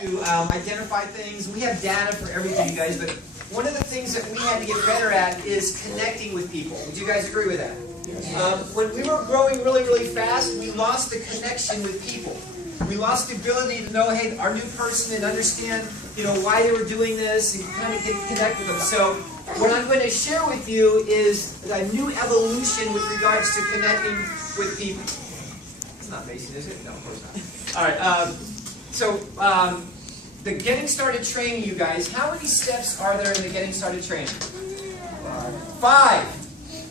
to identify things. We have data for everything, you guys, but one of the things that we had to get better at is connecting with people. Would you guys agree with that? When we were growing really, really fast, we lost the connection with people. We lost the ability to know, hey, our new person and understand, why they were doing this and kind of connect with them. So what I'm going to share with you is a new evolution with regards to connecting with people. It's not facing, is it? No, of course not. All right. The Getting Started training, you guys, how many steps are there in the Getting Started training? 5.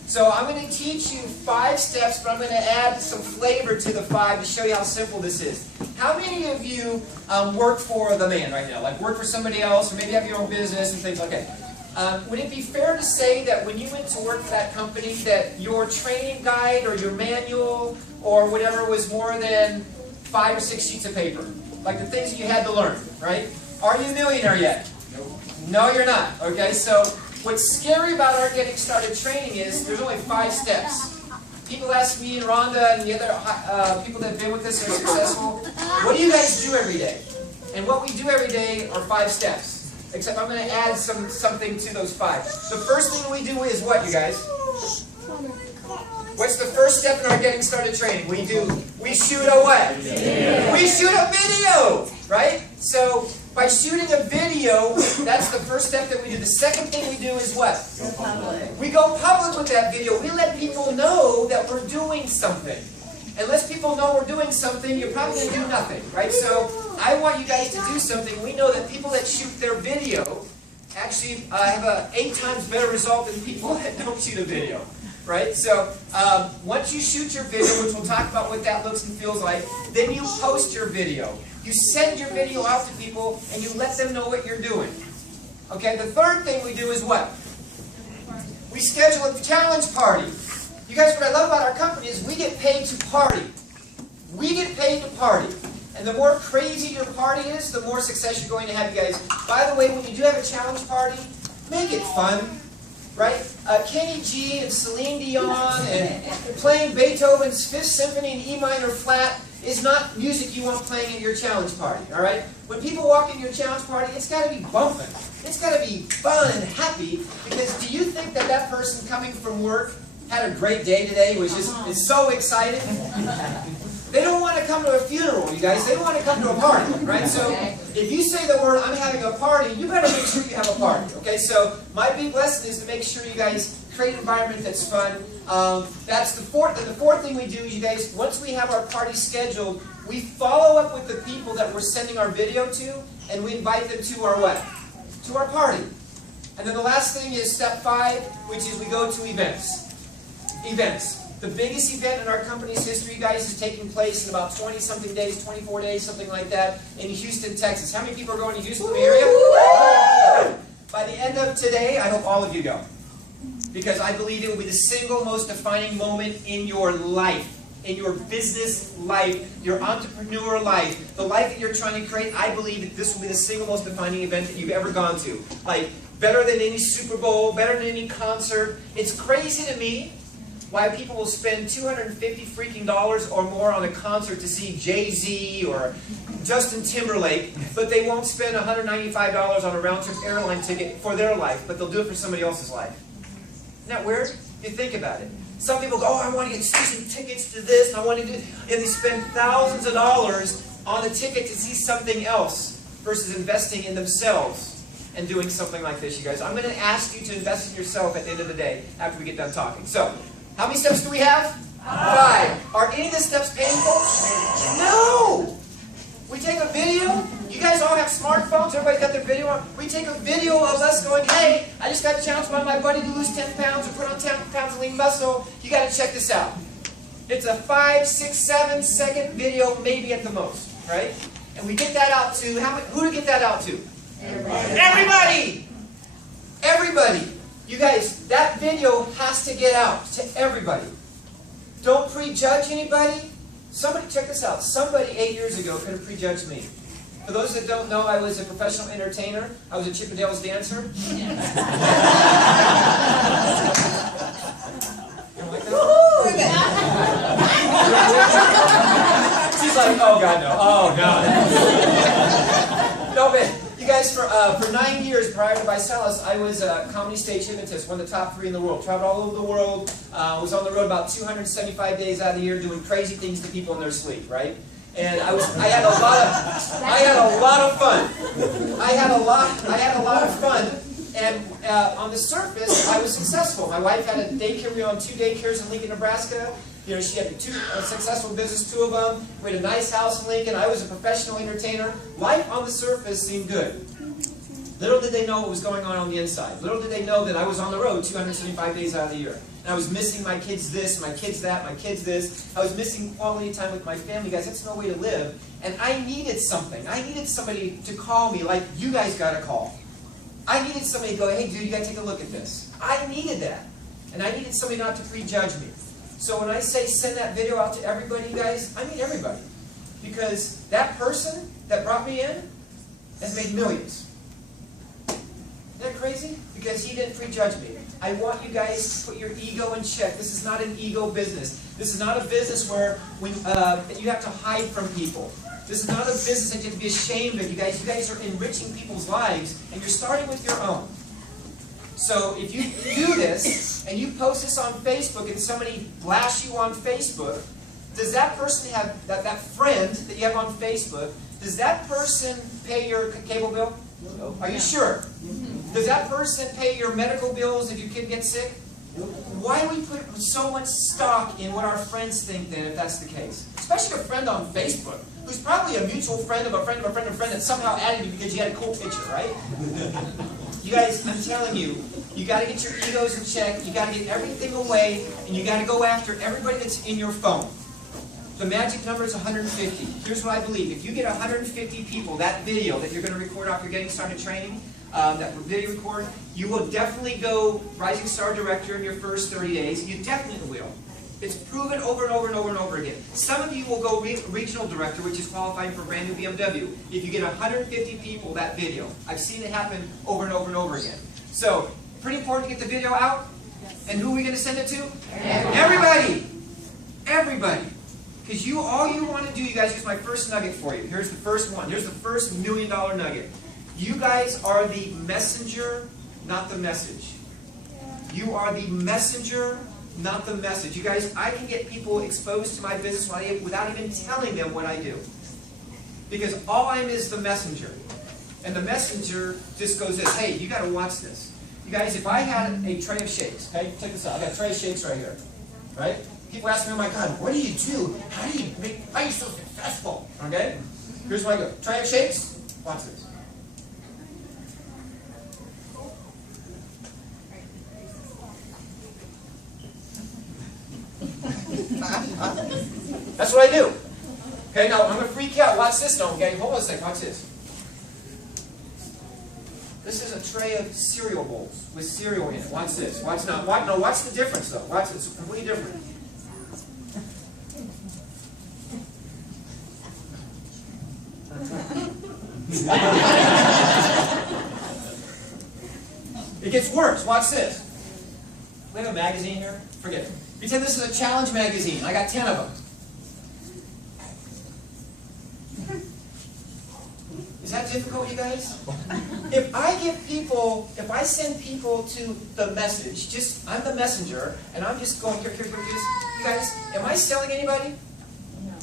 So I'm going to teach you 5 steps, but I'm going to add some flavor to the 5 to show you how simple this is. How many of you work for the man right now? Like work for somebody else, or maybe have your own business and things like that. Would it be fair to say that when you went to work for that company that your training guide or your manual or whatever was more than 5 or 6 sheets of paper? Like the things that you had to learn, right? Are you a millionaire yet? No, you're not. Okay, so what's scary about our Getting Started training is there's only 5 steps. People ask me and Rhonda and the other people that have been with us and are successful, what do you guys do every day? And what we do every day are 5 steps. Except I'm going to add something to those 5. The first thing we do is what, you guys? What's the first step in our Getting Started training? We shoot a what? Yeah. We shoot a video, right? So by shooting a video, that's the first step that we do. The second thing we do is what? Go public. We go public with that video. We let people know that we're doing something. Unless people know we're doing something, you're probably going to do nothing, right? So I want you guys to do something. We know that people that shoot their video actually have an 8 times better result than people that don't shoot a video. Right? So, once you shoot your video, which we'll talk about what that looks and feels like, then you post your video. You send your video out to people, and you let them know what you're doing. Okay, the third thing we do is what? We schedule a challenge party. You guys, what I love about our company is we get paid to party. We get paid to party. And the more crazy your party is, the more success you're going to have, you guys. By the way, when you do have a challenge party, make it fun. Right? Kenny G and Celine Dion and playing Beethoven's 5th Symphony in E minor flat is not music you want playing at your challenge party. All right? When people walk in your challenge party, it's got to be bumping. It's got to be fun and happy, because do you think that that person coming from work had a great day today, is so excited? They don't want to come to a funeral, you guys. They don't want to come to a party, right? So if you say the word, I'm having a party, you better make sure you have a party, okay? So my big lesson is to make sure you guys create an environment that's fun. That's the fourth. And the fourth thing we do is, you guys, once we have our party scheduled, we follow up with the people that we're sending our video to, and we invite them to our what? To our party. And then the last thing is step 5, which is we go to events. Events. The biggest event in our company's history, you guys, is taking place in about 20-something days, 24 days, something like that, in Houston, Texas. How many people are going to Houston area? By the end of today, I hope all of you go. Because I believe it will be the single most defining moment in your life, in your business life, your entrepreneur life, the life that you're trying to create. I believe that this will be the single most defining event that you've ever gone to. Like, better than any Super Bowl, better than any concert. It's crazy to me why people will spend $250 freaking or more on a concert to see Jay-Z or Justin Timberlake, but they won't spend $195 on a round-trip airline ticket for their life, but they'll do it for somebody else's life. Isn't that weird? You think about it. Some people go, oh, I want to get season tickets to this, and I want to do, and they spend thousands of dollars on a ticket to see something else versus investing in themselves and doing something like this, you guys. I'm going to ask you to invest in yourself at the end of the day after we get done talking. So, how many steps do we have? 5. Are any of the steps painful? No! We take a video. You guys all have smartphones. Everybody's got their video on. We take a video of us going, hey, I just got challenged by my buddy to lose 10 pounds or put on 10 pounds of lean muscle. You got to check this out. It's a 5, 6, 7 second video, maybe at the most, right? And we get that out to, who do we get that out to? Everybody. Everybody! Everybody! You guys, that video has to get out to everybody. Don't prejudge anybody. Somebody, check this out. Somebody 8 years ago could have prejudged me. For those that don't know, I was a professional entertainer. I was a Chippendales dancer. You like that? She's like, oh God, no. Oh God. guys, for 9 years prior to Visalis, I was a comedy stage hypnotist, one of the top 3 in the world. Traveled all over the world, was on the road about 275 days out of the year doing crazy things to people in their sleep, right? And I had a lot of fun. I had a lot of fun. And on the surface, I was successful. My wife had a daycare. We owned 2 daycares in Lincoln, Nebraska. You know, she had a successful business, 2 of them. We had a nice house in Lincoln. I was a professional entertainer. Life on the surface seemed good. Little did they know what was going on the inside. Little did they know that I was on the road 275 days out of the year. And I was missing my kids this, my kids that, my kids this. I was missing quality time with my family. Guys, that's no way to live. And I needed something. I needed somebody to call me like you guys got a call. I needed somebody to go, hey, dude, you got to take a look at this. I needed that. And I needed somebody not to prejudge me. So when I say send that video out to everybody, you guys, I mean everybody. Because that person that brought me in has made millions. Isn't that crazy? Because he didn't prejudge me. I want you guys to put your ego in check. This is not an ego business. This is not a business where you have to hide from people. This is not a business that you have to be ashamed of. You guys are enriching people's lives, and you're starting with your own. So if you do this, and you post this on Facebook, and somebody blasts you on Facebook, does that person have, that friend that you have on Facebook, does that person pay your cable bill? No. Are you sure? Does that person pay your medical bills if your kid gets sick? Why do we put so much stock in what our friends think then, if that's the case? Especially a friend on Facebook, who's probably a mutual friend of a friend of a friend of a friend that somehow added you because you had a cool picture, right? You guys, I'm telling you, you got to get your egos in check, you got to get everything away, and you got to go after everybody that's in your phone. The magic number is 150. Here's what I believe. If you get 150 people, that video that you're going to record off your Getting Started training, that video record, you will definitely go Rising Star Director in your first 30 days. You definitely will. It's proven over and over and over and over again. Some of you will go Regional Director, which is qualifying for a brand new BMW. If you get 150 people that video, I've seen it happen over and over and over again. So, pretty important to get the video out. And who are we going to send it to? Everybody! Everybody! Because all you want to do, you guys, here's my first nugget for you. Here's the first one. Here's the first $1 million nugget. You guys are the messenger, not the message. You are the messenger, not the message. You guys, I can get people exposed to my business without even telling them what I do. Because all I am is the messenger. And the messenger just goes this, hey, you got to watch this. You guys, if I had a tray of shakes, okay, check this out. I got a tray of shakes right here, right? People ask me, oh my God, what do you do? How are you so successful? Okay? Here's what I go. Tray of shakes, watch this. That's what I do. Okay, now I'm going to freak out. Watch this now, okay? Hold on a second. Watch this. This is a tray of cereal bowls with cereal in it. Watch this. Watch now. Watch the difference, though. Watch it. It's completely different. It gets worse. Watch this. We have a magazine here? Forget it. Pretend this is a challenge magazine. I got 10 of them. Is that difficult, you guys? If I send people to the message, I'm the messenger, and I'm just going, here, you guys, am I selling anybody?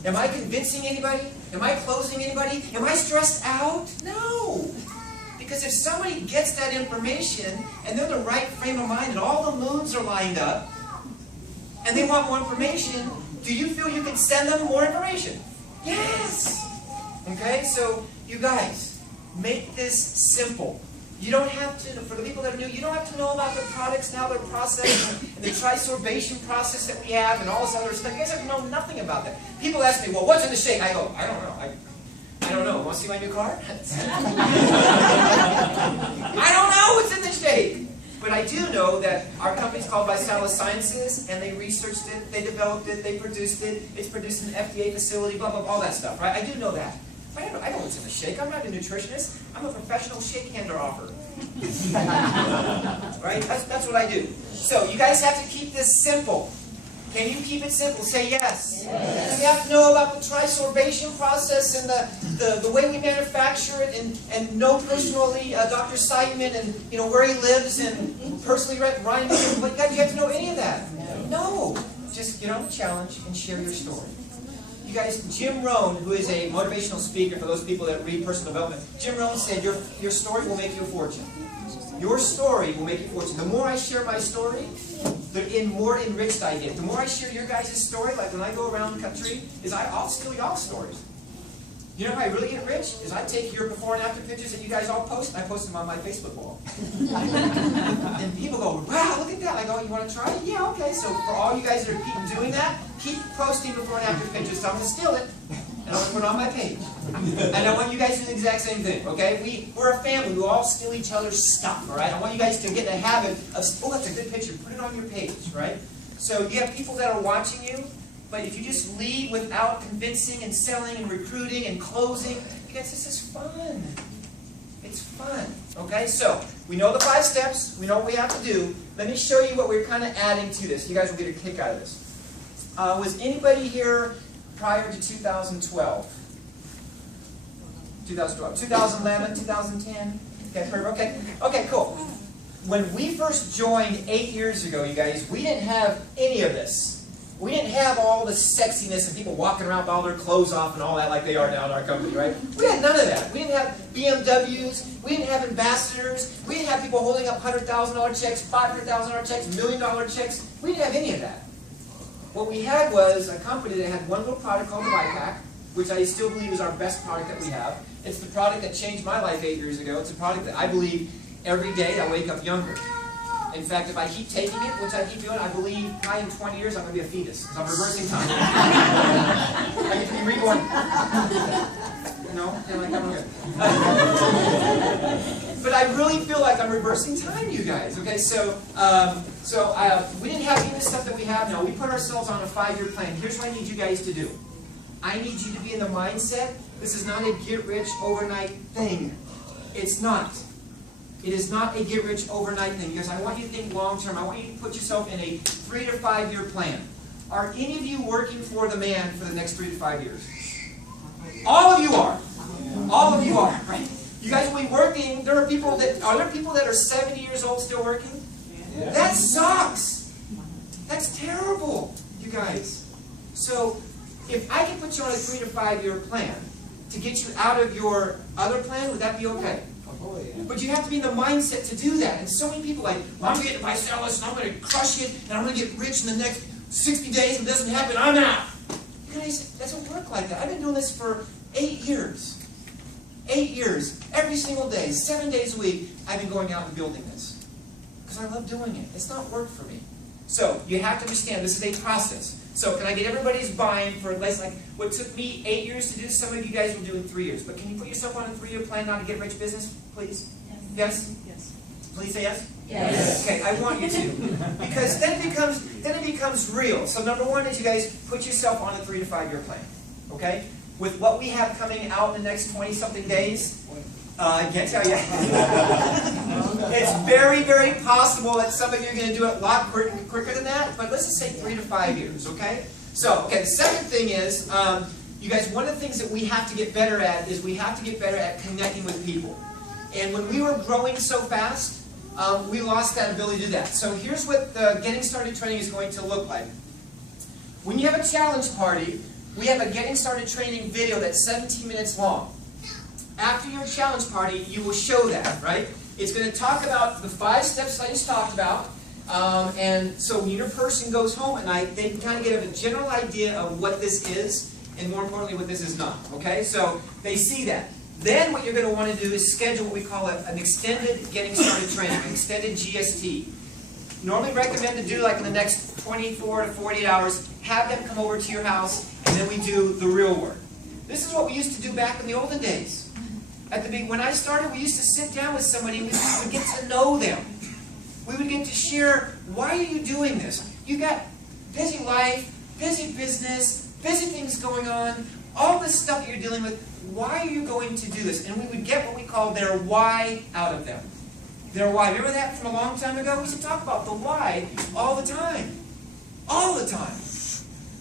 Am I convincing anybody? Am I closing anybody? Am I stressed out? No. Because if somebody gets that information, and they're in the right frame of mind, and all the moons are lined up, and they want more information, do you feel you can send them more information? Yes! Okay, so you guys, make this simple. You don't have to, for the people that are new, you don't have to know about the products and how they're processed, and the trisorbation process that we have, and all this other stuff. You guys have to know nothing about that. People ask me, well, what's in the shake? I go, I don't know. I don't know. Want to see my new car? I don't know what's in the shake. But I do know that our company's called Visalis Sciences, and they researched it, they developed it, they produced it, it's produced in an FDA facility, blah, blah, all that stuff, right? I do know that. But I know what's in the shake. I'm not a nutritionist. I'm a professional shake hander offer. Right? That's what I do. So you guys have to keep this simple. Can you keep it simple? Say yes. Yes. You have to know about the trisorbation process and the way we manufacture it, and know personally Dr. Seidman and where he lives, and personally Ryan. But God, you have to know any of that? No. Just get on the challenge and share your story. You guys, Jim Rohn, who is a motivational speaker for those people that read personal development, Jim Rohn said, your story will make you a fortune. Your story will make you a fortune. The more I share my story, the more enriched I get. The more I share your guys' story, like when I go around the country, I'll steal y'all's stories. You know how I really get rich? Is I take your before and after pictures that you guys all post, and I post them on my Facebook wall. And people go, wow, look at that. I go, you want to try it? Yeah, okay. So for all you guys that are keep doing that, keep posting before and after pictures. So I'm going to steal it, and I'm going to put it on my page. And I want you guys to do the exact same thing, okay? We're a family. We all steal each other's stuff, all right? I want you guys to get in the habit of, oh, that's a good picture. Put it on your page, right? So you have people that are watching you. But if you just lead without convincing and selling and recruiting and closing, you guys, this is fun. It's fun. Okay, so we know the 5 steps. We know what we have to do. Let me show you what we're kind of adding to this. You guys will get a kick out of this. Was anybody here prior to 2012? 2012, 2011, 2010? Okay, cool. When we first joined 8 years ago, you guys, we didn't have any of this. We didn't have all the sexiness and people walking around with all their clothes off and all that like they are now in our company, right? We had none of that. We didn't have BMWs. We didn't have ambassadors. We didn't have people holding up $100,000 checks, $500,000 checks, $1 million checks. We didn't have any of that. What we had was a company that had one little product called the Bike, which I still believe is our best product that we have. It's the product that changed my life 8 years ago. It's a product that I believe every day I wake up younger. In fact, if I keep taking it, which I keep doing, I believe probably in 20 years I'm going to be a fetus. Because I'm reversing time. I get to be reborn. No? Like I'm here. But I really feel like I'm reversing time, you guys. Okay, so we didn't have any of the stuff that we have now. We put ourselves on a 5-year plan. Here's what I need you guys to do. I need you to be in the mindset, this is not a get-rich overnight thing. It's not. It is not a get-rich overnight thing, because I want you to think long-term. I want you to put yourself in a 3 to 5 year plan. Are any of you working for the man for the next 3 to 5 years? All of you are. All of you are, right? You guys will be working. There are people that are 70 years old still working? That sucks. That's terrible, you guys. So if I can put you on a 3 to 5 year plan to get you out of your other plan, would that be okay? But you have to be in the mindset to do that. And so many people are like, well, I'm going to get my sales and I'm going to crush it and I'm going to get rich in the next 60 days and it doesn't happen, I'm out. You guys, that doesn't work like that. I've been doing this for 8 years. 8 years. Every single day, 7 days a week, I've been going out and building this. Because I love doing it. It's not work for me. So you have to understand this is a process. So can I get everybody's buy-in for less, like what took me 8 years to do, some of you guys will do in 3 years. But can you put yourself on a 3-year plan now to get rich business, please? Yes? Yes. Please say yes? Yes. Okay, I want you to. Because then it becomes real. So number one is you guys put yourself on a 3 to 5 year plan. Okay? With what we have coming out in the next 20-something days, I can't tell you. It's very, very possible that some of you are going to do it a lot quicker than that, but let's just say 3 to 5 years, okay? So, okay, the second thing is, you guys, one of the things that we have to get better at is we have to get better at connecting with people. And when we were growing so fast, we lost that ability to do that. So here's what the Getting Started training is going to look like. When you have a challenge party, we have a Getting Started training video that's 17 minutes long. After your challenge party, you will show that, right? It's going to talk about the 5 steps I just talked about. And so when your person goes home at night, they can kind of get a general idea of what this is, and more importantly, what this is not. Okay? So they see that. Then what you're going to want to do is schedule what we call an extended Getting Started training, an extended GST. Normally recommend to do like in the next 24 to 48 hours, have them come over to your house, and then we do the real work. This is what we used to do back in the olden days. When I started, we used to sit down with somebody and we would get to know them. We would get to share, why are you doing this? You got busy life, busy business, busy things going on, all this stuff that you're dealing with. Why are you going to do this? And we would get what we call their why out of them. Their why. Remember that from a long time ago? We used to talk about the why all the time. all the time.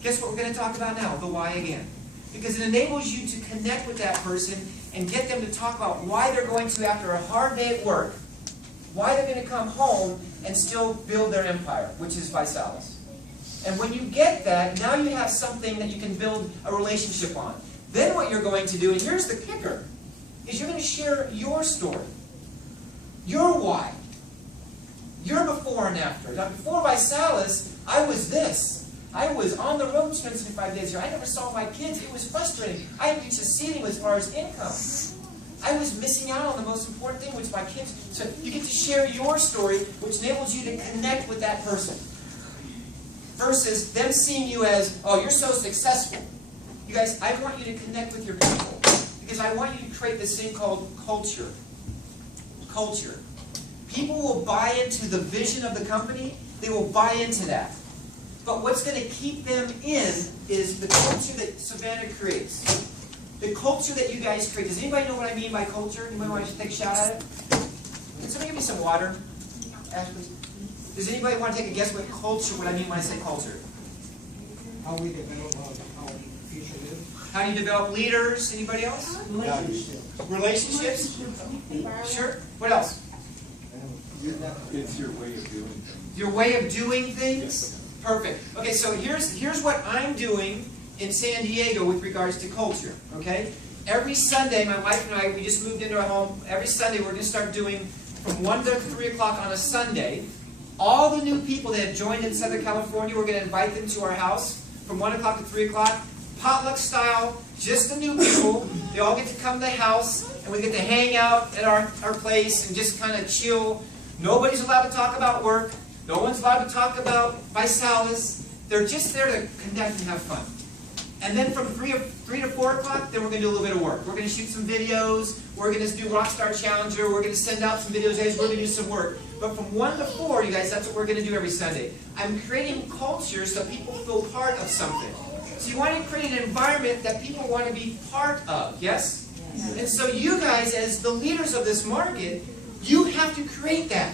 Guess what we're going to talk about now? The why again. Because it enables you to connect with that person and get them to talk about why they're going to, after a hard day at work, why they're going to come home and still build their empire, which is Visalis. And when you get that, now you have something that you can build a relationship on. Then what you're going to do, and here's the kicker, is you're going to share your story. Your why. Your before and after. Now, before Visalis, I was this. I was on the road 25 days a year. I never saw my kids. It was frustrating. I had reached a ceiling as far as income. I was missing out on the most important thing, which is my kids. So you get to share your story, which enables you to connect with that person. Versus them seeing you as, oh, you're so successful. You guys, I want you to connect with your people. Because I want you to create this thing called culture. Culture. People will buy into the vision of the company. They will buy into that. But what's going to keep them in is the culture that Savannah creates. The culture that you guys create. Does anybody know what I mean by culture? Anybody want to take a shot at it? Can somebody give me some water? Ash, please. Does anybody want to take a guess what culture, what I mean when I say culture? How we develop our future leaders. How do you develop leaders? Anybody else? Relationships? Sure. What else? It's your way of doing things. Your way of doing things? Perfect. Okay, so here's what I'm doing in San Diego with regards to culture. Okay? Every Sunday, my wife and I, we just moved into our home. Every Sunday, we're going to start doing from 1 to 3 o'clock on a Sunday. All the new people that have joined in Southern California, we're going to invite them to our house from 1 o'clock to 3 o'clock. Potluck style, just the new people. They all get to come to the house, and we get to hang out at our place and just kind of chill. Nobody's allowed to talk about work. No one's allowed to talk about Visalis. They're just there to connect and have fun. And then from 3 to 4 o'clock, then we're going to do a little bit of work. We're going to shoot some videos. We're going to do Rockstar Challenger. We're going to send out some videos. We're going to do some work. But from 1 to 4, you guys, that's what we're going to do every Sunday. I'm creating culture so people feel part of something. So you want to create an environment that people want to be part of, yes? And so you guys, as the leaders of this market, you have to create that.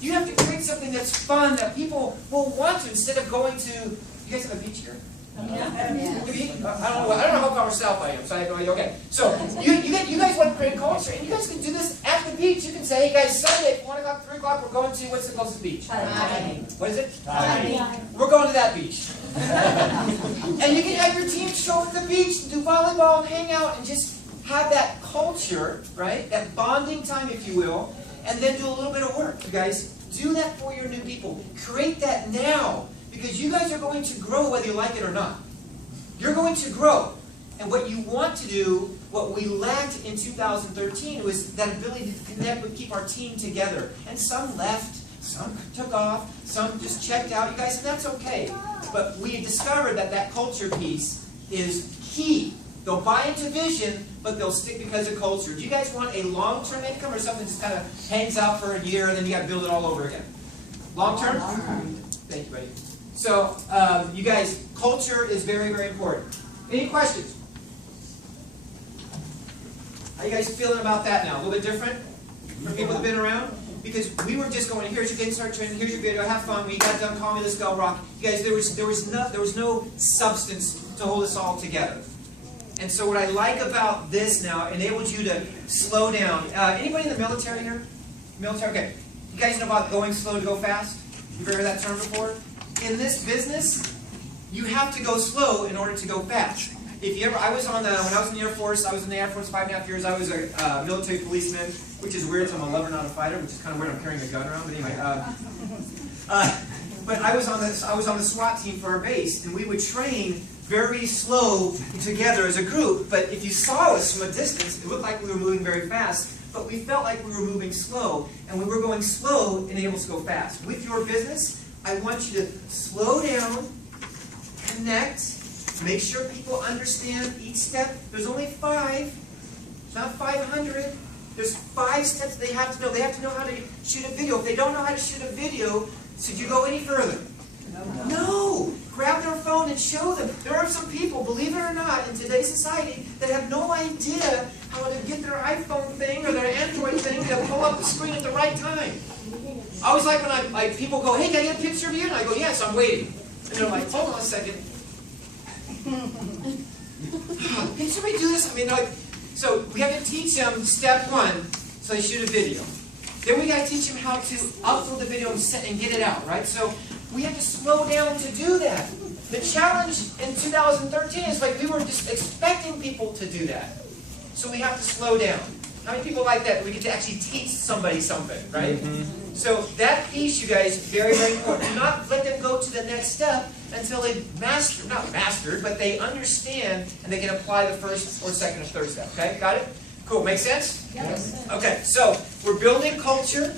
You have to create something that's fun, that people will want to, instead of going to, you guys have a beach here? Yeah. I don't know how far south I am, so I go, okay. So, you guys want to create culture, and you guys can do this at the beach. You can say, hey guys, Sunday, 1 o'clock, 3 o'clock, we're going to, what's the closest beach? What is it? We're going to that beach. And you can have your team show up at the beach, do volleyball, and hang out, and just have that culture, right? That bonding time, if you will, and then do a little bit of work. You guys, do that for your new people. Create that now. Because you guys are going to grow whether you like it or not. You're going to grow. And what you want to do, what we lacked in 2013, was that ability to connect with, keep our team together. And some left, some took off, some just checked out. You guys, and that's okay. But we discovered that that culture piece is key. They'll buy into vision, but they'll stick because of culture. Do you guys want a long-term income or something that just kind of hangs out for a year and then you got to build it all over again? Long-term? Thank you, buddy. So, you guys, culture is very, very important. Any questions? How you guys feeling about that now? A little bit different from people that have been around? Because we were just going, here's your game, start training, here's your video, have fun. We got done, call me, let's go, rock. You guys, there was no substance to hold us all together. And so what I like about this now enables you to slow down. Anybody in the military here? Military? Okay. You guys know about going slow to go fast? You've ever heard that term before? In this business, you have to go slow in order to go fast. If you ever, when I was in the Air Force, I was in the Air Force 5.5 years. I was a military policeman, which is weird. So I'm a lover, not a fighter, which is kind of weird. I'm carrying a gun around, but anyway. But I was on the SWAT team for our base, and we would train very slow together as a group. But if you saw us from a distance, it looked like we were moving very fast. But we felt like we were moving slow, and when we were going slow, it enables us to go fast. With your business, I want you to slow down, connect, make sure people understand each step. There's only 5, it's not 500. There's 5 steps they have to know. They have to know how to shoot a video. If they don't know how to shoot a video, should you go any further? No! Grab their phone and show them. There are some people, believe it or not, in today's society that have no idea how to get their iPhone thing or their Android thing to pull up the screen at the right time. I always like when people go, hey, can I get a picture of you? And I go, yes, I'm waiting. And they're like, hold on a second. Can somebody do this? I mean, like, so we have to teach them step one, so they shoot a video. Then we got to teach them how to upload the video and get it out, right? So we have to slow down to do that. The challenge in 2013 is like we were just expecting people to do that. So we have to slow down. How many people like that? We get to actually teach somebody something, right? Mm-hmm. So that piece, you guys, very, very important. Do not let them go to the next step until they not mastered, but they understand and they can apply the first or second or third step. Okay, got it? Cool, make sense? Yes. Okay, so we're building culture.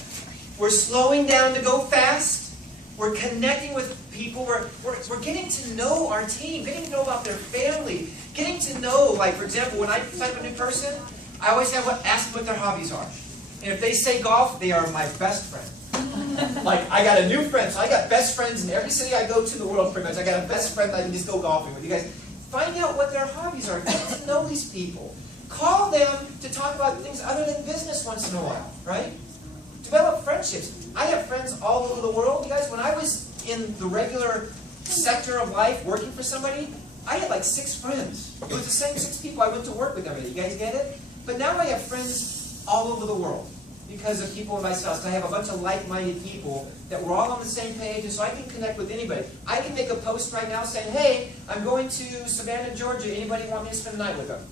We're slowing down to go fast. We're connecting with people. We're getting to know our team, getting to know about their family, getting to know, like, for example, when I sign up a new person, I always ask them what their hobbies are. And if they say golf, they are my best friend. Like, I got a new friend, so I got best friends in every city I go to in the world pretty much. I got a best friend I can just go golfing with. You guys, find out what their hobbies are. Get to know these people. Call them to talk about things other than business once in a while, right? Develop friendships. I have friends all over the world. You guys, when I was in the regular sector of life working for somebody, I had like 6 friends. It was the same 6 people I went to work with every day. You guys get it? But now I have friends all over the world because of people in my house. I have a bunch of like-minded people that we're all on the same page, and so I can connect with anybody. I can make a post right now saying, hey, I'm going to Savannah, Georgia. Anybody want me to spend the night with them?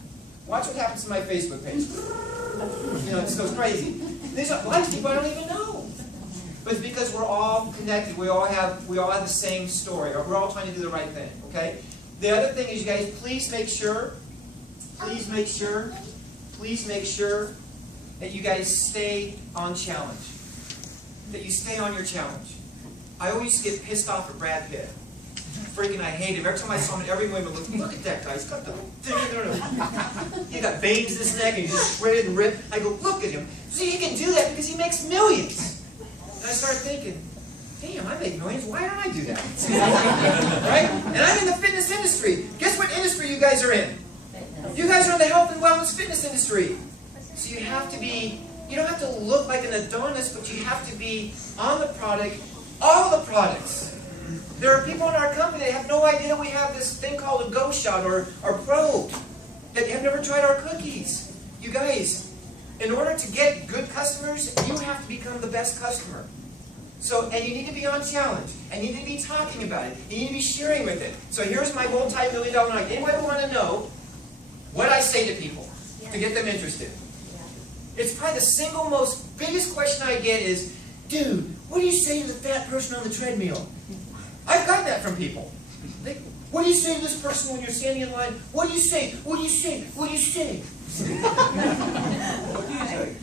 Watch what happens to my Facebook page. You know, it just goes crazy. There's a lot of people I don't even know. But it's because we're all connected. We all have the same story. Or we're all trying to do the right thing. Okay? The other thing is, you guys, please make sure that you guys stay on challenge. That you stay on your challenge. I always used to get pissed off at Brad Pitt. Freaking, I hate him. Every time I saw him in every movie, look at that guy. He's got the thing. He got veins in his neck and he's just shredded and ripped. I go, look at him. See, he can do that because he makes millions. And I started thinking, damn, I make millions. Why don't I do that? Right? And I'm in the fitness industry. Guess what industry you guys are in? You guys are in the health and wellness fitness industry. So you have to be, you don't have to look like an Adonis, but you have to be on the product, all the products. There are people in our company that have no idea that we have this thing called a Go Shot or Probe, that have never tried our cookies. You guys, in order to get good customers, you have to become the best customer. So, and you need to be on challenge, and you need to be talking about it, you need to be sharing with it. So here's my multi-million-dollar night. Anybody want to know what I say to people to get them interested? It's probably the single most biggest question I get is, dude, what do you say to the fat person on the treadmill? I've gotten that from people. What do you say to this person when you're standing in line? What do you say? What do you say? What do you say? What do you say?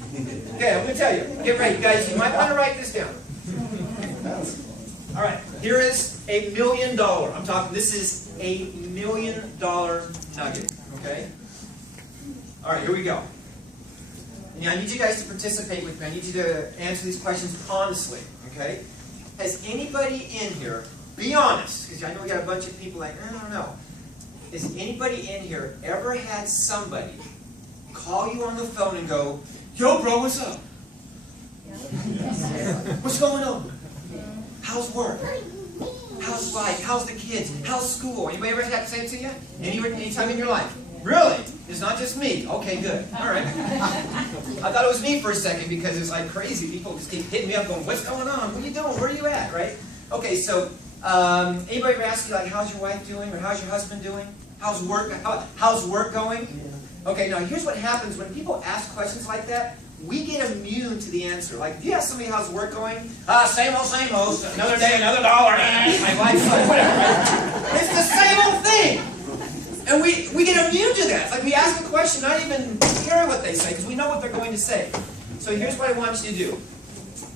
Okay, I'm going to tell you. Get ready, guys. You might want to write this down. All right. Here is $1 million. I'm talking, this is $1 million nugget. Okay? All right, here we go. And I need you guys to participate with me. I need you to answer these questions honestly. Okay? Has anybody in here, be honest, because I know we got a bunch of people like, I don't know. Has anybody in here ever had somebody call you on the phone and go, yo, bro, what's up? What's going on? How's work? How's life? How's the kids? How's school? Anybody ever had that say it to you? Any time in your life? Really? It's not just me. Okay, good. All right. I thought it was me for a second because it's like crazy. People just keep hitting me up going, what's going on? What are you doing? Where are you at? Right? Okay, so anybody ever ask you, like, how's your wife doing? Or how's your husband doing? How's work going? Okay, now here's what happens when people ask questions like that. We get immune to the answer. Like, if you ask somebody how's work going, same old, another day, another dollar, my life's like, whatever, right? It's the same old thing. And we get immune to that. It's like we ask a question, not even caring what they say, because we know what they're going to say. So here's what I want you to do.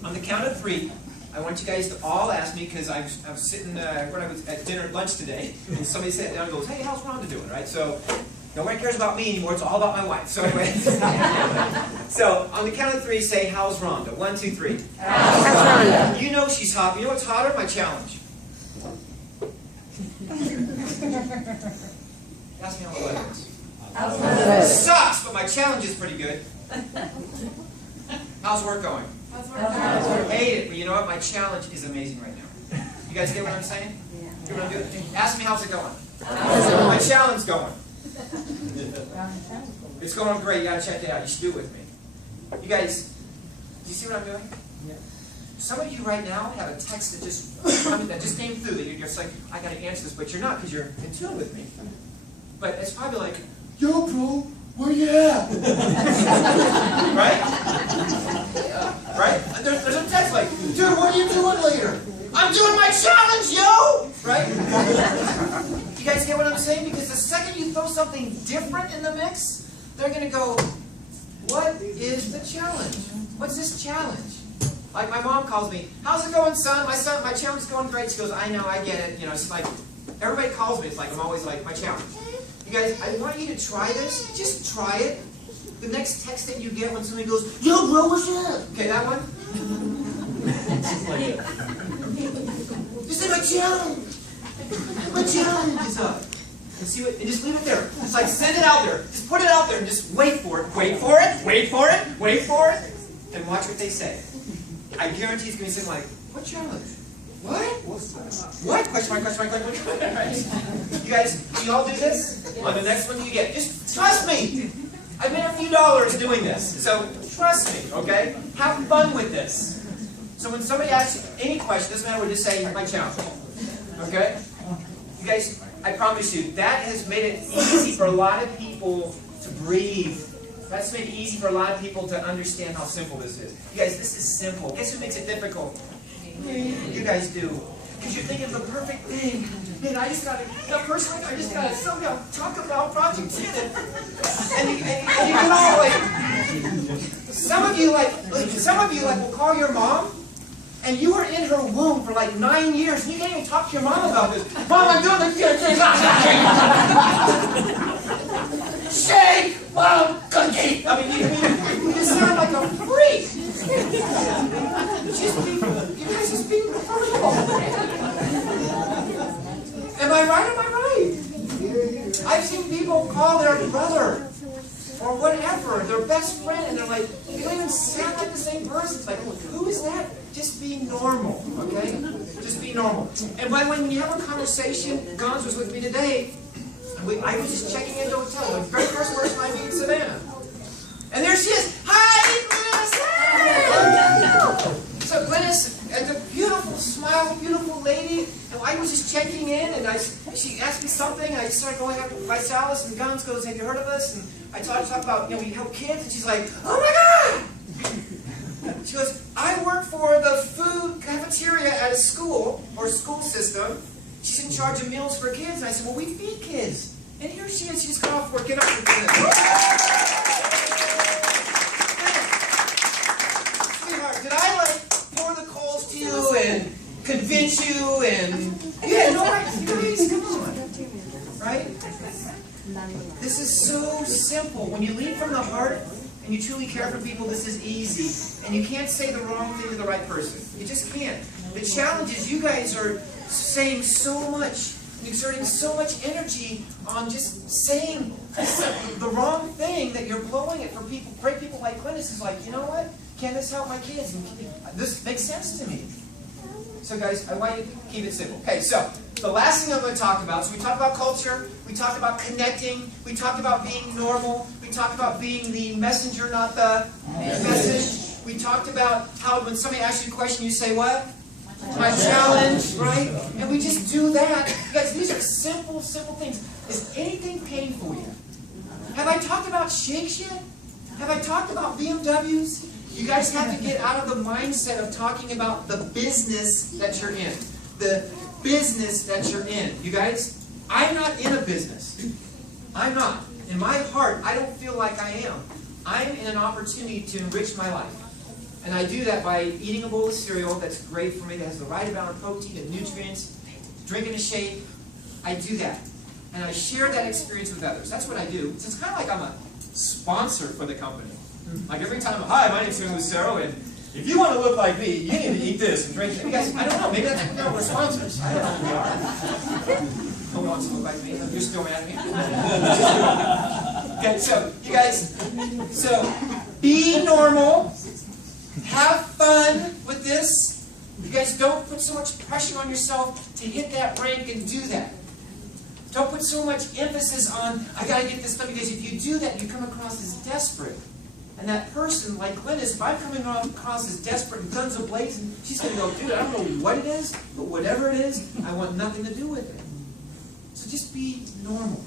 On the count of 3, I want you guys to all ask me, because I was sitting when I was at dinner at lunch today, and somebody sat down and goes, hey, how's Rhonda doing, right? So nobody cares about me anymore. It's all about my wife. So anyway, so on the count of 3, say, how's Rhonda? 1, 2, 3. How's Rhonda? You know she's hot. You know what's hotter? My challenge. Ask me how my life is. Sucks, but my challenge is pretty good. How's work going? Hate it, but you know what? My challenge is amazing right now. You guys get what I'm saying? You want to do it? Ask me how's it going. My challenge going. It's going great. You got to check it out. You should do it with me. You guys, do you see what I'm doing? Yeah. Some of you right now have a text that just came through that you're just like, I got to answer this, but you're not because you're in tune with me. But it's probably like, yo, bro, where you at? Right? Right? And there's a text like, dude, what are you doing later? I'm doing my challenge, yo! Right? You guys get what I'm saying? Because the second you throw something different in the mix, they're going to go, what is the challenge? What's this challenge? Like my mom calls me, how's it going, son? My challenge is going great. She goes, I know, I get it. You know, it's like, everybody calls me. It's like, I'm always like, my challenge. You guys, I want you to try this. Just try it. The next text that you get when somebody goes, yo, bro, what's up? Okay, that one? Just say, my challenge. My challenge is up. And see what, and just leave it there. Just like send it out there. Just put it out there and just wait for it. Wait for it. Wait for it. Wait for it. And watch what they say. I guarantee it's going to be something like, what challenge? What? What? Question mark, question mark, question mark. You guys, do you all do this? On the next one you get. Just trust me. I've made a few dollars doing this. So trust me, okay? Have fun with this. So when somebody asks you any question, doesn't matter what, just say, my challenge. Okay? You guys, I promise you, that has made it easy for a lot of people to breathe. That's made it easy for a lot of people to understand how simple this is. You guys, this is simple. Guess who makes it difficult? You guys do. Because you're thinking of the perfect thing. Man, I just got to somehow talk about Project 10. And you can all like, some of you will call your mom, and you were in her womb for like 9 years, and you can't even talk to your mom about this. Mom, I'm doing the shake, mom, cookie. I mean, you just sound like a freak. You guys just being horrible. Am I right? Am I right? I've seen people call their brother or whatever, their best friend, and they're like, you don't even sound like the same person. It's like, who is that? Just be normal, okay? Just be normal. And when you have a conversation, Gons was with me today, I was just checking into a hotel, the very first person I meet in Savannah. And there she is. Hi, Glennis! So Glennis, a beautiful smile, beautiful lady, and I was just checking in, and she asked me something, and I started going after Visalis, and Gons goes, have you heard of us? And I talked about, we help kids, and she's like, oh my God! She goes, I work for the food cafeteria at a school, or school system. She's in charge of meals for kids. And I said, well, we feed kids. And here she is. She just got off work. Get up for dinner. Sweetheart, did I pour the coals to you and convince you and... Yeah, no, guys, come on. Right? This is so simple. When you lead from the heart and you truly care for people, this is easy. And you can't say the wrong thing to the right person. You just can't. The challenge is you guys are saying so much, exerting so much energy on just saying the wrong thing that you're blowing it for people. Great people like Glennis is like, you know what? Can this help my kids? And this makes sense to me. So guys, I want you to keep it simple. Okay, so the last thing I'm going to talk about, so we talked about culture, we talked about connecting, we talked about being normal, we talked about being the messenger, not the message. We talked about how when somebody asks you a question, you say what? My challenge, right? And we just do that. Guys, these are simple, simple things. Is anything painful yet? Have I talked about shakes yet? Have I talked about BMWs? You guys have to get out of the mindset of talking about the business that you're in. The business that you're in. You guys, I'm not in a business. I'm not. In my heart, I don't feel like I am. I'm in an opportunity to enrich my life. And I do that by eating a bowl of cereal that's great for me, that has the right amount of protein and nutrients, drinking a shake. I do that. And I share that experience with others. That's what I do. So it's kind of like I'm a sponsor for the company. Like every time, hi, my name's Lucero, and if you want to look like me, you need to eat this and drink it. You guys, I don't know, maybe that's, no, we're sponsors. I don't know who we are. Who wants to look like me? You're still mad at me? Okay, so, you guys, so be normal. Have fun with this. You guys don't put so much pressure on yourself to hit that rank and do that. Don't put so much emphasis on, I got to get this done, because if you do that, you come across as desperate. And that person, like Glennis, if I'm coming across as desperate and guns ablazing, she's going to go, dude, I don't know what it is, but whatever it is, I want nothing to do with it. So just be normal.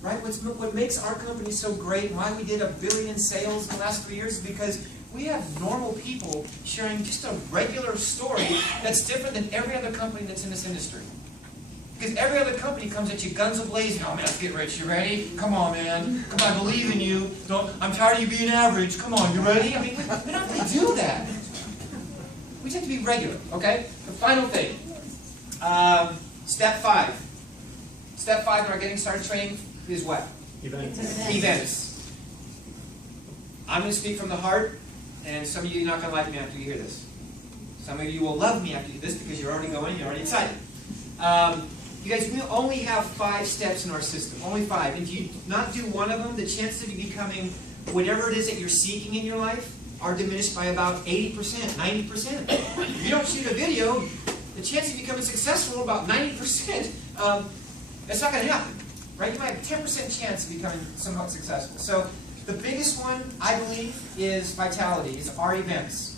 Right? What makes our company so great and why we did $1 billion in sales in the last 3 years is because we have normal people sharing just a regular story that's different than every other company that's in this industry. Because every other company comes at you guns ablazing. Oh man, let's get rich. You ready? Come on, man. Come on, I believe in you. I'm tired of you being average. Come on, you ready? I mean, we don't have to do that. We just have to be regular, okay? The final thing. Step 5. Step 5 in our Getting Started training is what? Events. I'm going to speak from the heart, and some of you are not going to like me after you hear this. Some of you will love me after you hear this because you're already going, you're already excited. You guys, we only have 5 steps in our system. Only 5. And if you not do one of them, the chances of you becoming whatever it is that you're seeking in your life are diminished by about 80%, 90%. If you don't shoot a video, the chance of you becoming successful are about 90%. That's not going to happen. Right? You might have a 10% chance of becoming somewhat successful. So the biggest one, I believe, is vitality, is our events.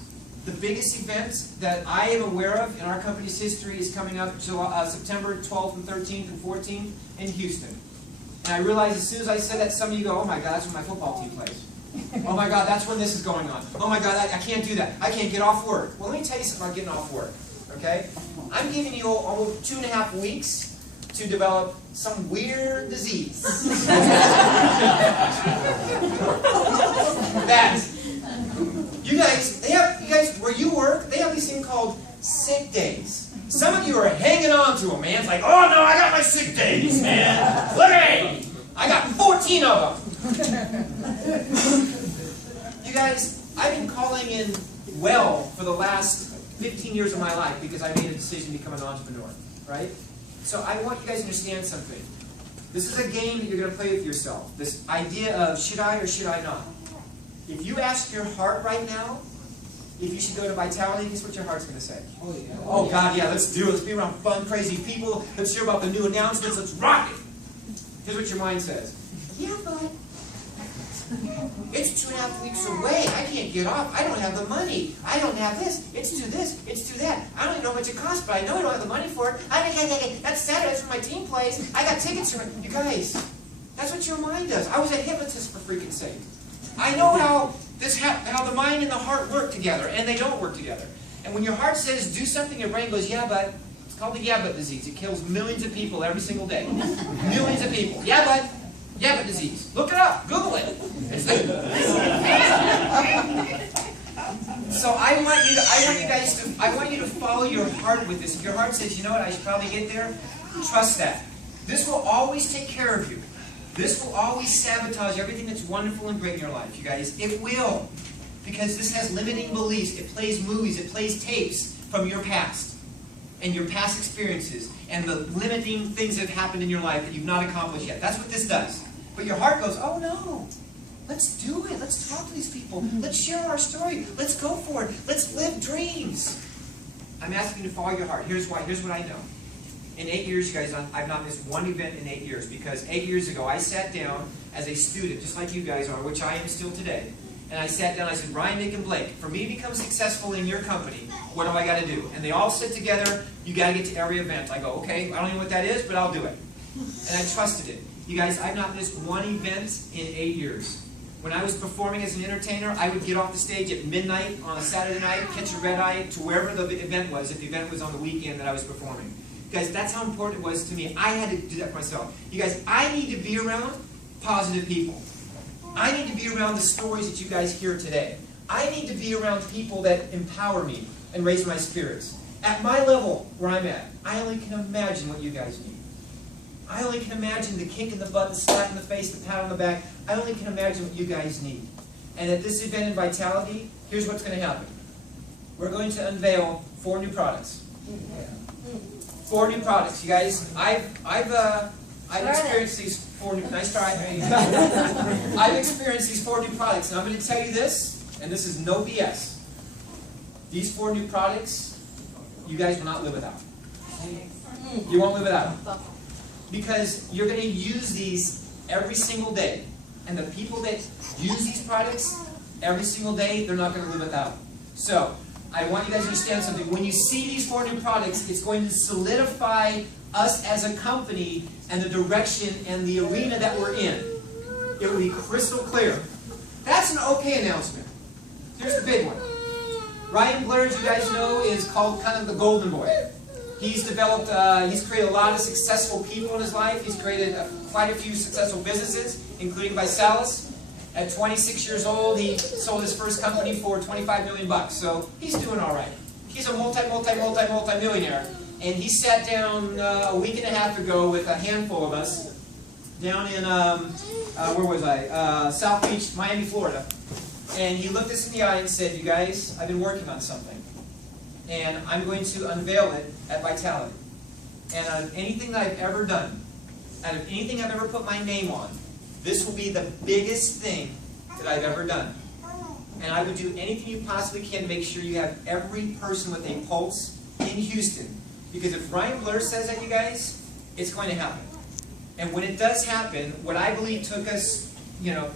The biggest events that I am aware of in our company's history is coming up September 12th and 13th and 14th in Houston. And I realized as soon as I said that, some of you go, oh my God, that's when my football team plays. Oh my God, that's when this is going on. Oh my God, I can't do that. I can't get off work. Well, let me tell you something about getting off work. Okay? I'm giving you almost 2.5 weeks to develop some weird disease. That. You guys, where you work, they have these things called sick days. Some of you are hanging on to them, man. It's like, oh no, I got my sick days, man. Look at me. I got 14 of them. You guys, I've been calling in well for the last 15 years of my life because I made a decision to become an entrepreneur, right? So I want you guys to understand something. This is a game that you're going to play with yourself. This idea of should I or should I not? If you ask your heart right now if you should go to Vitality, guess what your heart's going to say? Oh, yeah. Oh, God, yeah, let's do it. Let's be around fun, crazy people. Let's hear about the new announcements. Let's rock it. Here's what your mind says. Yeah, but it's 2.5 weeks away. I can't get off. I don't have the money. I don't have this. It's do this. It's do that. I don't even know how much it costs, but I know I don't have the money for it. That's Saturday. That's when my team plays. I got tickets for it. You guys, that's what your mind does. I was a hypnotist, for freaking sake. I know how the mind and the heart work together, and they don't work together. And when your heart says do something, your brain goes, yeah, but. It's called the yeah, but disease. It kills millions of people every single day. Millions of people. Yeah, but disease. Look it up. Google it. It's like, so I want you to follow your heart with this. If your heart says, you know what, I should probably get there, trust that. This will always take care of you. This will always sabotage everything that's wonderful and great in your life, you guys. It will. Because this has limiting beliefs. It plays movies. It plays tapes from your past. And your past experiences. And the limiting things that have happened in your life that you've not accomplished yet. That's what this does. But your heart goes, oh no. Let's do it. Let's talk to these people. Let's share our story. Let's go for it. Let's live dreams. I'm asking you to follow your heart. Here's why. Here's what I know. In 8 years, you guys, I've not missed one event in 8 years because 8 years ago I sat down as a student, just like you guys are, which I am still today. And I sat down and I said, Ryan, Nick, and Blake, for me to become successful in your company, what do I got to do? And they all sit together, you got to get to every event. I go, okay, I don't know what that is, but I'll do it. And I trusted it. You guys, I've not missed one event in 8 years. When I was performing as an entertainer, I would get off the stage at midnight on a Saturday night, catch a red eye to wherever the event was, if the event was on the weekend that I was performing. Guys, that's how important it was to me. I had to do that for myself. You guys, I need to be around positive people. I need to be around the stories that you guys hear today. I need to be around people that empower me and raise my spirits. At my level, where I'm at, I only can imagine what you guys need. I only can imagine the kick in the butt, the slap in the face, the pat on the back. I only can imagine what you guys need. And at this event in Vitality, here's what's going to happen. We're going to unveil 4 new products. 4 new products, you guys. I've experienced these 4 new. Nice try. I've experienced these 4 new products, and I'm going to tell you this, and this is no BS. These 4 new products you guys will not live without. You won't live without them. Because you're going to use these every single day. And the people that use these products every single day, they're not going to live without them. So, I want you guys to understand something. When you see these 4 new products, it's going to solidify us as a company and the direction and the arena that we're in. It will be crystal clear. That's an okay announcement. Here's the big one. Ryan Blair, as you guys know, is called kind of the golden boy. He's developed, he's created a lot of successful people in his life. He's created quite a few successful businesses, including Visalis. At 26 years old, he sold his first company for $25 million. So he's doing all right. He's a multi-millionaire. And he sat down a week and a half ago with a handful of us down in, where was I? South Beach, Miami, Florida. And he looked us in the eye and said, you guys, I've been working on something. And I'm going to unveil it at Vitality. And out of anything that I've ever done, out of anything I've ever put my name on, this will be the biggest thing that I've ever done. And I would do anything you possibly can to make sure you have every person with a pulse in Houston. Because if Ryan Blair says that, you guys, it's going to happen. And when it does happen, what I believe took us, you know,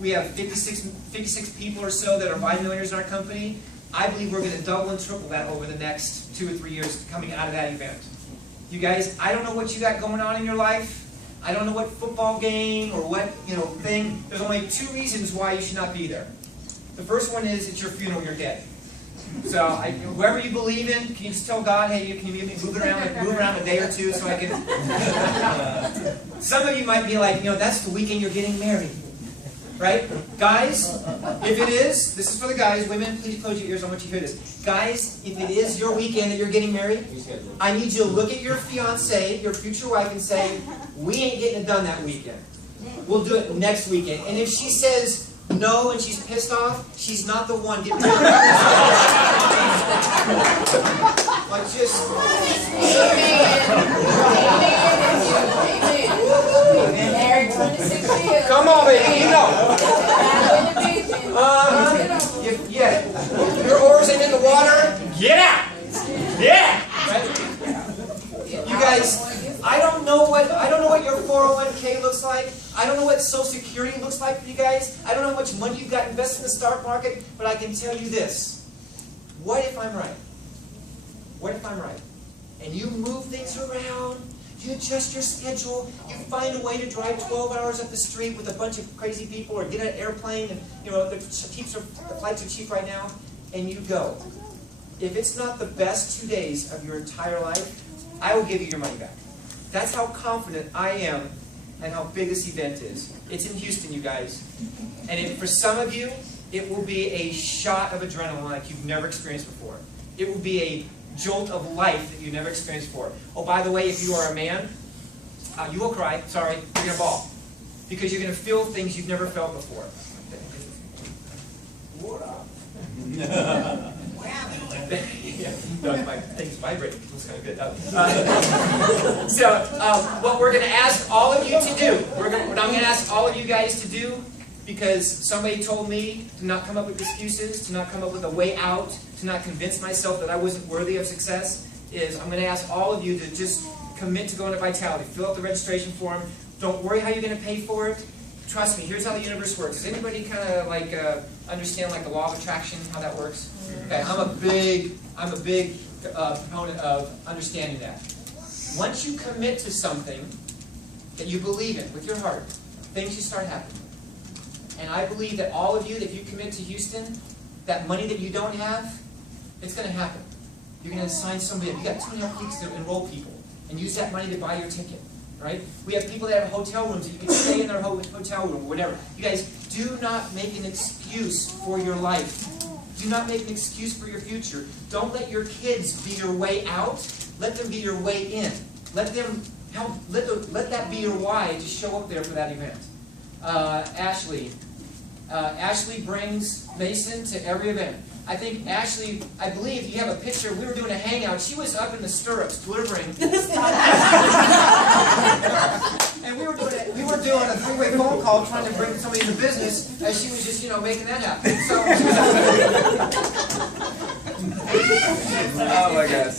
we have 56 people or so that are $5 millionaires in our company. I believe we're going to double and triple that over the next 2 or 3 years coming out of that event. You guys, I don't know what you got going on in your life. I don't know what football game or what, thing. There's only 2 reasons why you should not be there. The first one is it's your funeral, you're dead. So whoever you believe in, can you just tell God, hey, can you move around a day or 2 so I can... Some of you might be like, that's the weekend you're getting married. Right? Guys, if it is, this is for the guys, women, please close your ears, I want you to hear this. Guys, if it is your weekend that you're getting married, I need you to look at your fiancé, your future wife, and say, we ain't getting it done that weekend. We'll do it next weekend. And if she says no and she's pissed off, she's not the one getting married. Like just... Come on, baby, yeah. Your oars ain't in the water. Get out. Yeah. Right? You guys, I don't know what your 401k looks like. I don't know what Social Security looks like for you guys. I don't know how much money you've got invested in the stock market, but I can tell you this. What if I'm right? What if I'm right? And you move things around. You adjust your schedule. You find a way to drive 12 hours up the street with a bunch of crazy people, or get an airplane, and the flights are cheap right now, and you go. If it's not the best 2 days of your entire life, I will give you your money back. That's how confident I am and how big this event is. It's in Houston, you guys. And for some of you, it will be a shot of adrenaline like you've never experienced before. It will be a jolt of life that you've never experienced before. Oh, by the way, if you are a man, you will cry. Sorry, you're going to bawl. Because you're going to feel things you've never felt before. What up? My thing's vibrating. Looks kind of good. What we're going to ask all of you to do, what I'm going to ask all of you guys to do, because somebody told me to not come up with excuses, to not come up with a way out, to not convince myself that I wasn't worthy of success, is I'm going to ask all of you to just commit to going to Vitality. Fill out the registration form. Don't worry how you're going to pay for it. Trust me, here's how the universe works. Does anybody kind of understand the law of attraction, how that works? Okay, I'm a big proponent of understanding that. Once you commit to something that you believe in with your heart, things just start happening. And I believe that all of you, if you commit to Houston, that money that you don't have, it's going to happen. You're going to assign somebody. You got 2.5 weeks to enroll people and use that money to buy your ticket. Right? We have people that have hotel rooms that you can stay in their hotel room or whatever. You guys, do not make an excuse for your life. Do not make an excuse for your future. Don't let your kids be your way out. Let them be your way in. Let them help. Let that be your why to show up there for that event. Ashley brings Mason to every event. I think Ashley, I believe you have a picture. We were doing a hangout. She was up in the stirrups delivering. And we were doing a 3-way phone call trying to bring somebody into business as she was just, making that happen. So, oh my gosh.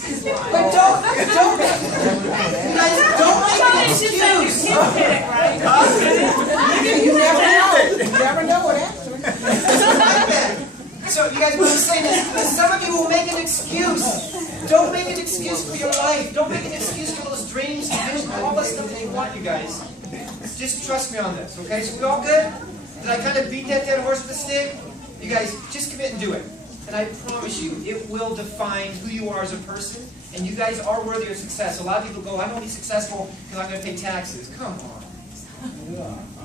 guys, what I'm saying is some of you will make an excuse. Don't make an excuse for your life. Don't make an excuse for those dreams and visions, all that stuff that you want, you guys. Just trust me on this, okay? So we all good? Did I kind of beat that dead horse with a stick? You guys, just commit and do it. And I promise you, it will define who you are as a person. And you guys are worthy of success. A lot of people go, I don't be successful because I'm going to pay taxes. Come on.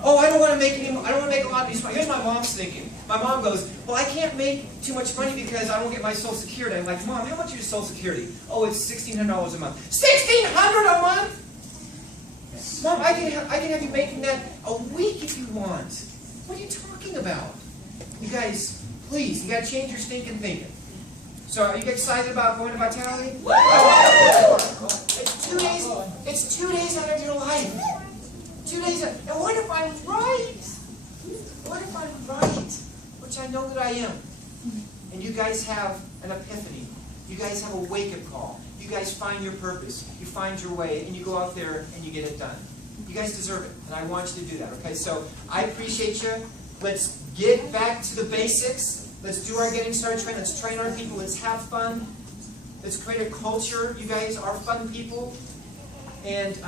Oh, I don't want to make a lot of these money. Here's my mom's thinking. My mom goes, well, I can't make too much money because I won't get my Social Security. I'm like, Mom, how much is your Social Security? Oh, it's $1,600 a month. $1,600 a month? Mom, I can have you making that a week if you want. What are you talking about? You guys, please, you got to change your stinking thinking. So, are you excited about going to Vitality? Woo! It's 2 days out of your life. 2 days out. And what if I'm right? What if I'm right? Which I know that I am. And you guys have an epiphany. You guys have a wake-up call. You guys find your purpose. You find your way, and you go out there and you get it done. You guys deserve it, and I want you to do that, okay? So, I appreciate you. Let's get back to the basics. Let's do our getting started training. Let's train our people. Let's have fun. Let's create a culture. You guys are fun people. And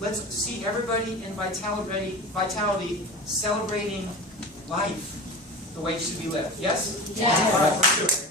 let's see everybody in Vitality celebrating life the way it should be lived. Yes? Yes. All right, let's do it.